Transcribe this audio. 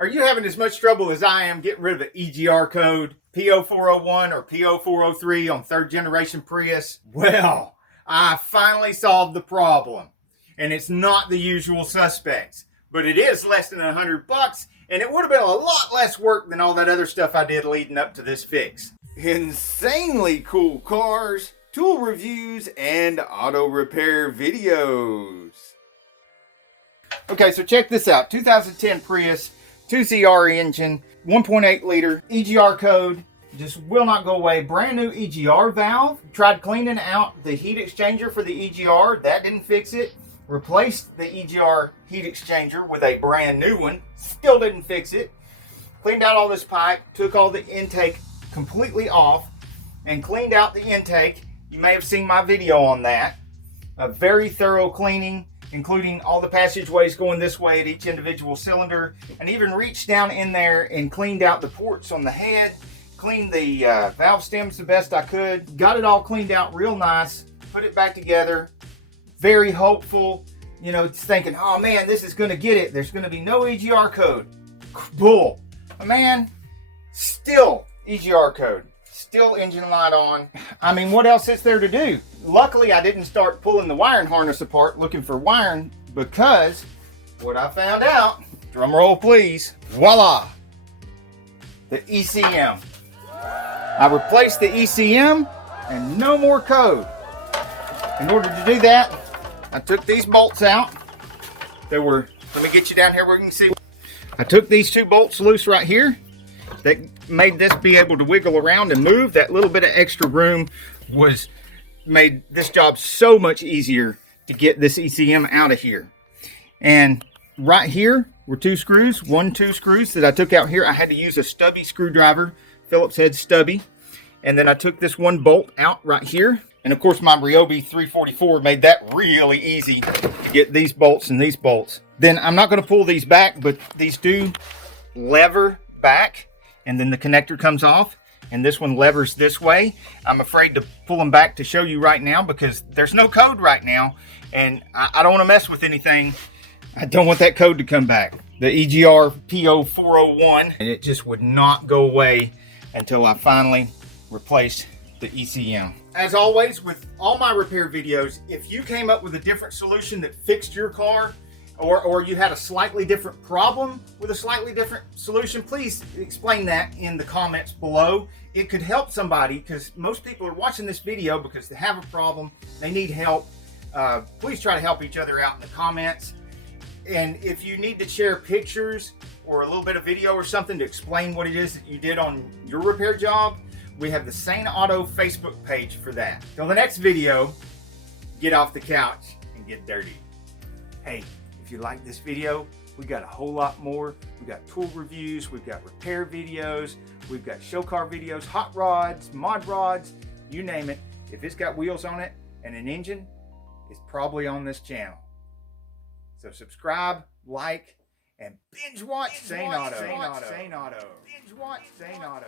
Are you having as much trouble as I am getting rid of the EGR code, PO401 or PO403 on third generation Prius? Well, I finally solved the problem. And it's not the usual suspects, but it is less than $100, and it would have been a lot less work than all that other stuff I did leading up to this fix. Insanely cool cars, tool reviews, and auto repair videos. Okay, so check this out. 2010 Prius, 2CR engine, 1.8 liter, EGR code, just will not go away. Brand new EGR valve. Tried cleaning out the heat exchanger for the EGR. That didn't fix it. Replaced the EGR heat exchanger with a brand new one. Still didn't fix it. Cleaned out all this pipe. Took all the intake completely off and cleaned out the intake. You may have seen my video on that. A very thorough cleaning, including all the passageways going this way at each individual cylinder, and even reached down in there and cleaned out the ports on the head, cleaned the valve stems the best I could, got it all cleaned out real nice, put it back together. Very hopeful, you know, thinking, oh man, this is going to get it. There's going to be no EGR code. Bull. Man, still EGR code. Still engine light on. I mean, what else is there to do? Luckily, I didn't start pulling the wiring harness apart looking for wiring, because what I found out, drum roll please, voila, the ECM. I replaced the ECM and no more code. In order to do that, I took these bolts out. They were, let me get you down here where you can see. I took these two bolts loose right here. That made this be able to wiggle around and move. That little bit of extra room made this job so much easier to get this ECM out of here. And right here were two screws, two screws that I took out here. I had to use a stubby screwdriver, Phillips head stubby. And then I took this one bolt out right here. And of course my Ryobi 344 made that really easy to get these bolts and these bolts. Then I'm not going to pull these back, but these do lever back. And then the connector comes off, and this one levers this way. I'm afraid to pull them back to show you right now because there's no code right now, and I don't want to mess with anything. I don't want that code to come back. The EGR PO401, and it just would not go away until I finally replaced the ECM. As always, with all my repair videos, if you came up with a different solution that fixed your car, or you had a slightly different problem with a slightly different solution, please explain that in the comments below. It could help somebody, because most people are watching this video because they have a problem, they need help. Please try to help each other out in the comments. And if you need to share pictures or a little bit of video or something to explain what it is that you did on your repair job, we have the Sane Auto Facebook page for that. Till the next video, get off the couch and get dirty. Hey, if you like this video, we got a whole lot more. We've got tool reviews, we've got repair videos, we've got show car videos, hot rods, mod rods, you name it. If it's got wheels on it and an engine, it's probably on this channel. So subscribe, like, and binge watch Sane Auto. Binge watch Sane Auto.